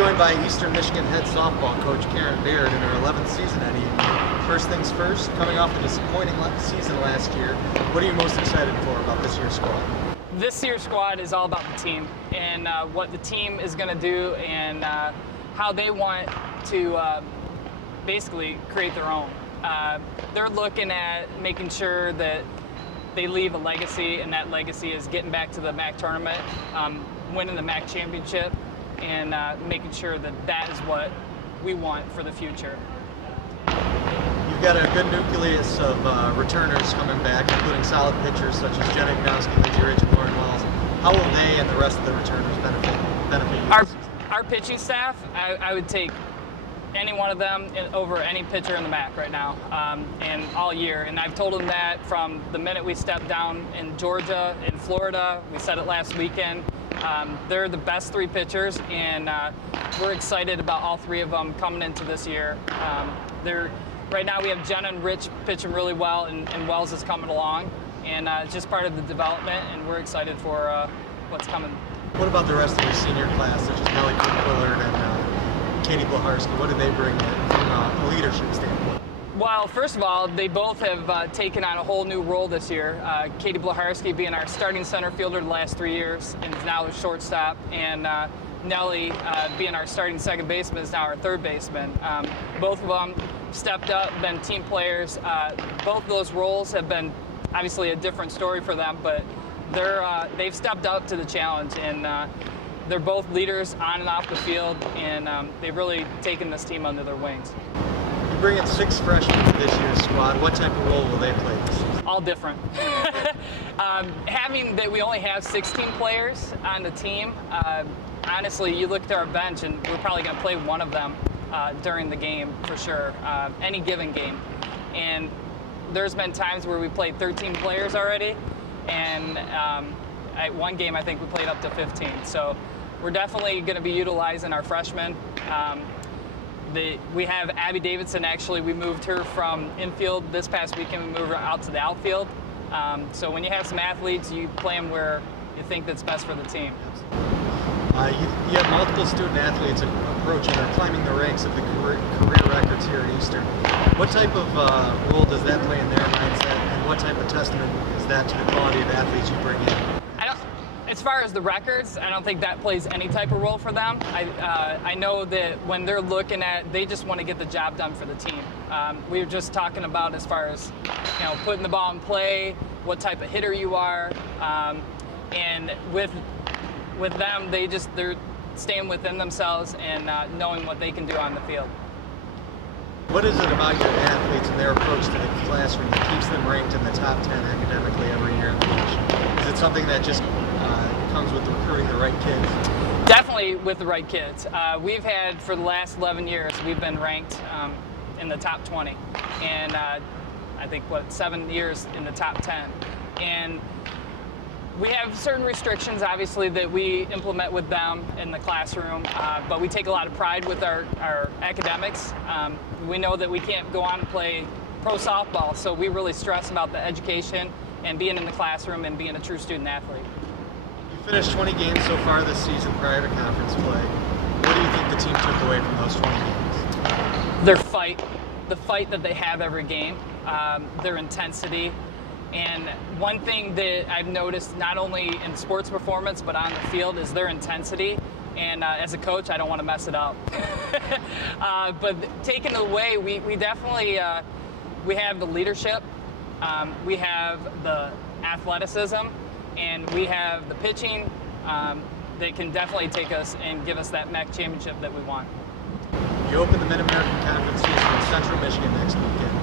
joined by Eastern Michigan head softball coach Karen Baird in her 11th season at EMU. First things first, coming off a disappointing season last year, what are you most excited for about this year's squad? This year's squad is all about the team and what the team is going to do and how they want to basically create their own. They're looking at making sure that they leave a legacy, and that legacy is getting back to the MAC tournament, winning the MAC championship, and making sure that that is what we want for the future. You've got a good nucleus of returners coming back, including solid pitchers such as Jenna Gnowski, Lindsay Rich, and Lauren Wells. How will they and the rest of the returners benefit you? Our pitching staff, I would take any one of them over any pitcher in the MAC right now, and all year. And I've told them that from the minute we stepped down in Georgia, in Florida. We said it last weekend. They're the best three pitchers, and we're excited about all three of them coming into this year. Right now we have Jenna and Rich pitching really well, and Wells is coming along, and it's just part of the development, and we're excited for what's coming. What about the rest of your senior class, such as Melly Quillard and Katie Blaharski? What do they bring from a leadership standpoint? Well, first of all, they both have taken on a whole new role this year. Katie Blaharski being our starting center fielder the last 3 years and is now a shortstop, and Nellie being our starting second baseman is now our third baseman. Both of them stepped up, been team players. Both of those roles have been obviously a different story for them, but they've stepped up to the challenge, and they're both leaders on and off the field, and they've really taken this team under their wings. You bring in 6 freshmen to this year's squad. What type of role will they play this season? All different. Having that we only have 16 players on the team, honestly, you look at our bench and we're probably going to play one of them during the game for sure, any given game. And there's been times where we played 13 players already, and at one game I think we played up to 15. So we're definitely going to be utilizing our freshmen. We have Abby Davidson. Actually, we moved her from infield this past weekend. We moved her out to the outfield. So when you have some athletes, you play them where you think that's best for the team. You have multiple student athletes approaching or climbing the ranks of the career records here at Eastern. What type of role does that play in their mindset, and what type of testament is that to the quality of athletes you bring in? As far as the records, I don't think that plays any type of role for them. I know that when they're looking at, they just want to get the job done for the team. We were just talking about as far as putting the ball in play, what type of hitter you are, and with them, they're staying within themselves and knowing what they can do on the field. What is it about your athletes and their approach to the classroom that keeps them ranked in the top 10 academically every year in the nation? Is it something that just comes with recruiting the right kids? Definitely with the right kids. We've had, for the last 11 years, we've been ranked in the top 20. And I think, 7 years in the top 10. And we have certain restrictions, obviously, that we implement with them in the classroom, but we take a lot of pride with our academics. We know that we can't go on and play pro softball, so we really stress about the education and being in the classroom and being a true student athlete. You finished 20 games so far this season prior to conference play. What do you think the team took away from those 20 games? Their fight, the fight that they have every game, their intensity. And one thing that I've noticed, not only in sports performance but on the field, is their intensity. And as a coach, I don't want to mess it up. But taking it away, we definitely we have the leadership, we have the athleticism, and we have the pitching that can definitely take us and give us that MAC championship that we want. You open the Mid-American Conference season in Central Michigan next weekend.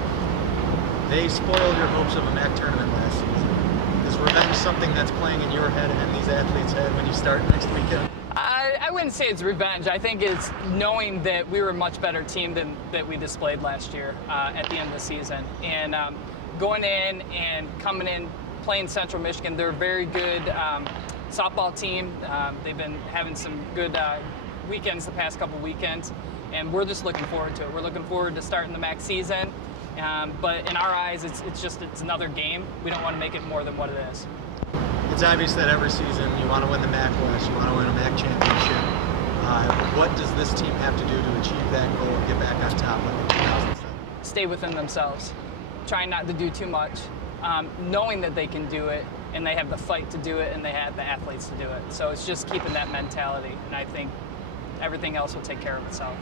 They spoiled your hopes of a MAC tournament last season. Is revenge something that's playing in your head and these athletes' head when you start next weekend? I wouldn't say it's revenge. I think it's knowing that we were a much better team than that we displayed last year at the end of the season. And going in and coming in, playing Central Michigan, they're a very good softball team. They've been having some good weekends the past couple weekends, and we're just looking forward to it. We're looking forward to starting the MAC season. But in our eyes, it's another game. We don't want to make it more than what it is. It's obvious that every season you want to win the MAC West, you want to win a MAC championship. What does this team have to do to achieve that goal and get back on top like in 2007? Stay within themselves, trying not to do too much, knowing that they can do it, and they have the fight to do it, and they have the athletes to do it. So it's just keeping that mentality, and I think everything else will take care of itself.